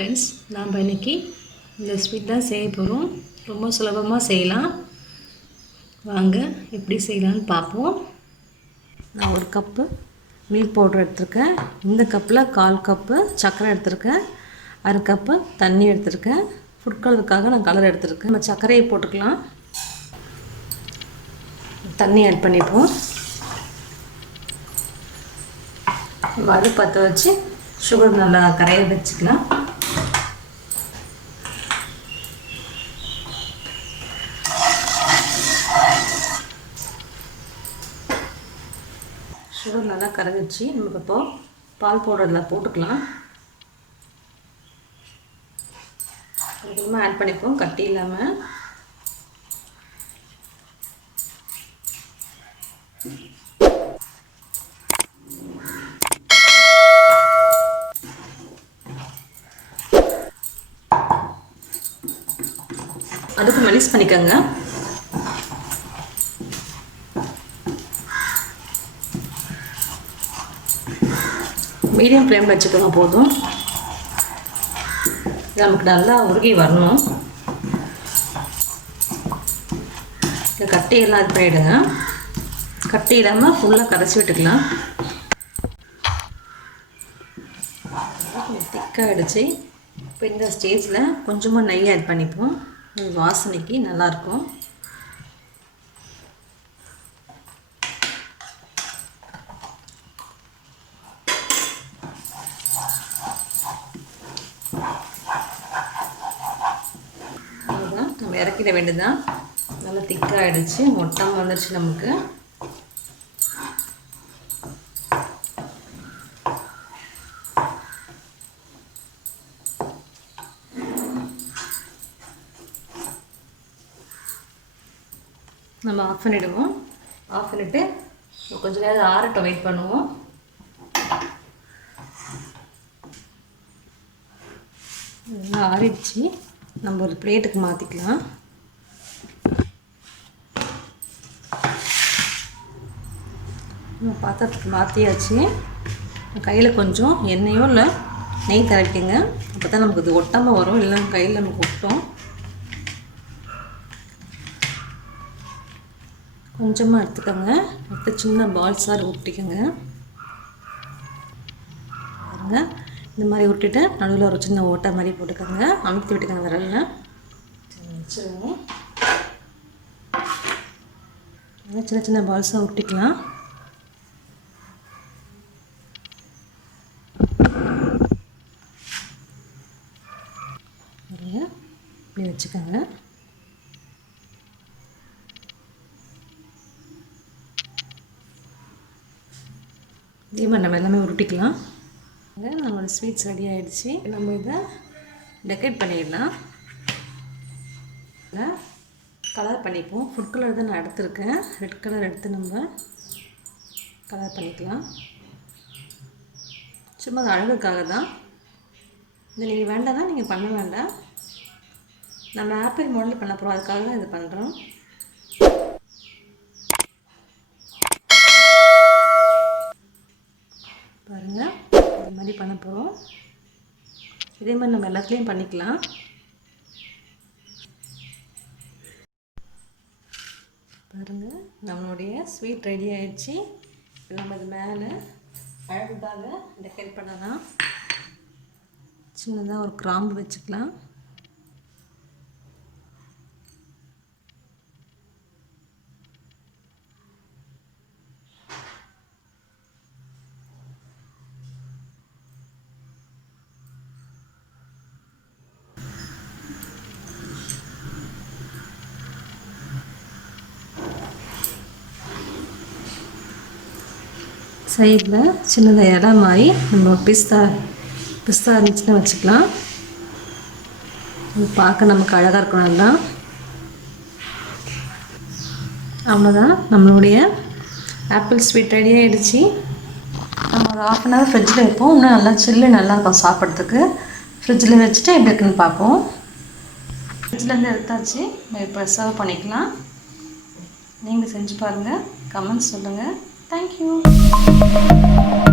Friends, நாம் இன்றைக்கி இந்த ஸ்வீட் தான் செய்ய போகிறோம். ரொம்ப சுலபமாக செய்யலாம். வாங்க எப்படி செய்யலான்னு பார்ப்போம். நான் ஒரு கப்பு மில்க் பவுடர் எடுத்திருக்கேன். இந்த கப்பில் 1/4 கப்பு சர்க்கரை எடுத்திருக்கேன். 1/2 கப்பு தண்ணி எடுத்திருக்கேன். ஃபுட் கலருக்காக நான் கலர் எடுத்திருக்கேன். நம்ம சர்க்கரையை போட்டுக்கலாம். தண்ணி ஆட் பண்ணிப்போம். அது பற்ற வச்சு சுகர் நல்லா கரைய வச்சுக்கலாம். சுகர் நல்லா கரைஞ்சிச்சு. நமக்கு இப்போ பால் பவுடரில் போட்டுக்கலாம். கொஞ்சமாக ஆட் பண்ணிப்போம், கட்டி இல்லாமல். அதுக்கு மெலிஸ் பண்ணிக்கோங்க. மீடியம் ஃப்ளேமில் வச்சுக்கோங்க போதும். நமக்கு நல்லா உருகி வரணும். இந்த கட்டியெல்லாம் இது பண்ணிவிடுங்க. கட்டி இல்லாமல் ஃபுல்லாக கரைச்சி விட்டுக்கலாம். திக்காகிடுச்சு. இப்போ இந்த ஸ்டேஜில் கொஞ்சமாக நெய் ஆட் பண்ணிப்போம். வாசனைக்கு நல்லாயிருக்கும். அதுதான் நம்ம இறக்கிட வேண்டியதுதான். நல்லா திக்காகிடுச்சு, மொட்டம் வந்துடுச்சு நமக்கு. நம்ம ஆஃப் பண்ணிவிடுவோம். ஆஃப் பண்ணிவிட்டு கொஞ்சம் நேரம் ஆறட்டும், வெயிட் பண்ணுவோம். நல்லா ஆறிடுச்சு. நம்ம ஒரு பிளேட்டுக்கு மாற்றிக்கலாம். நம்ம பாத்திரத்துக்கு மாற்றியாச்சு. கையில் கொஞ்சம் எண்ணெயோ இல்லை நெய் தடவிக்கங்க. அப்போ தான் நமக்கு இது ஒட்டாமல் வரும், இல்லை கையில் நமக்கு ஒட்டும். கொஞ்சமாக எடுத்துக்கோங்க. எடுத்து சின்ன பால்ஸாக உருட்டிக்கோங்க. பாருங்க, இந்த மாதிரி உருட்டிட்டு நடுவில் ஒரு சின்ன ஓட்டை மாதிரி போட்டுக்கோங்க. அமுத்தி விட்டுக்கோங்க விரலில். வச்சுருவோம். சின்ன சின்ன பால்ஸாக உருட்டிக்கலாம். இப்படி வச்சுக்கோங்க. இதே மாதிரி நம்ம எல்லாமே உருட்டிக்கலாம். நம்மளோட ஸ்வீட்ஸ் ரெடி ஆகிடுச்சு. நம்ம இதை டெக்கரேட் பண்ணிடலாம். கலர் பண்ணிப்போம். ஃபுட் கலர் தான் நான் எடுத்துருக்கேன். ரெட் கலர் எடுத்து நம்ம கலர் பண்ணிக்கலாம். சும்மா அழகுக்காக தான். இதை நீங்கள் வேண்டாம்னா நீங்கள் பண்ண வேண்டாம். நம்ம ஆப்பிள் மாடல் பண்ண போகிறோம், அதுக்காக தான் இது பண்ணுறோம். பாருங்கள், இந்த மாதிரி பண்ண போகிறோம். இதே மாதிரி நம்ம எல்லாத்துலேயும் பண்ணிக்கலாம். பாருங்கள், நம்மளுடைய ஸ்வீட் ரெடி ஆகிடுச்சு. நம்ம இது மேலே அழகுக்காக டெக்கரேட் பண்ணலாம். சின்னதாக ஒரு கிராம்பு வச்சுக்கலாம். சைடில் சின்னதாக இலை மாதிரி நம்ம பிஸ்தா இருந்துச்சுன்னு வச்சுக்கலாம். பார்க்க நமக்கு அழகாக இருக்கும். நல்லா அவ்வளோதான், நம்மளுடைய ஆப்பிள் ஸ்வீட் ரெடி ஆகிடுச்சு. நம்ம ஒரு 1/2 hour ஃப்ரிட்ஜில் வைப்போம். இன்னும் நல்லா சில்லு நல்லாயிருக்கும் சாப்பிட்றதுக்கு. ஃப்ரிட்ஜில் வச்சுட்டு எப்படி இருக்குன்னு பார்ப்போம். ஃப்ரிட்ஜிலேருந்து எடுத்தாச்சு. இப்போ சர்வ் பண்ணிக்கலாம். நீங்கள் செஞ்சு பாருங்கள், கமெண்ட்ஸ் சொல்லுங்கள். Thank you.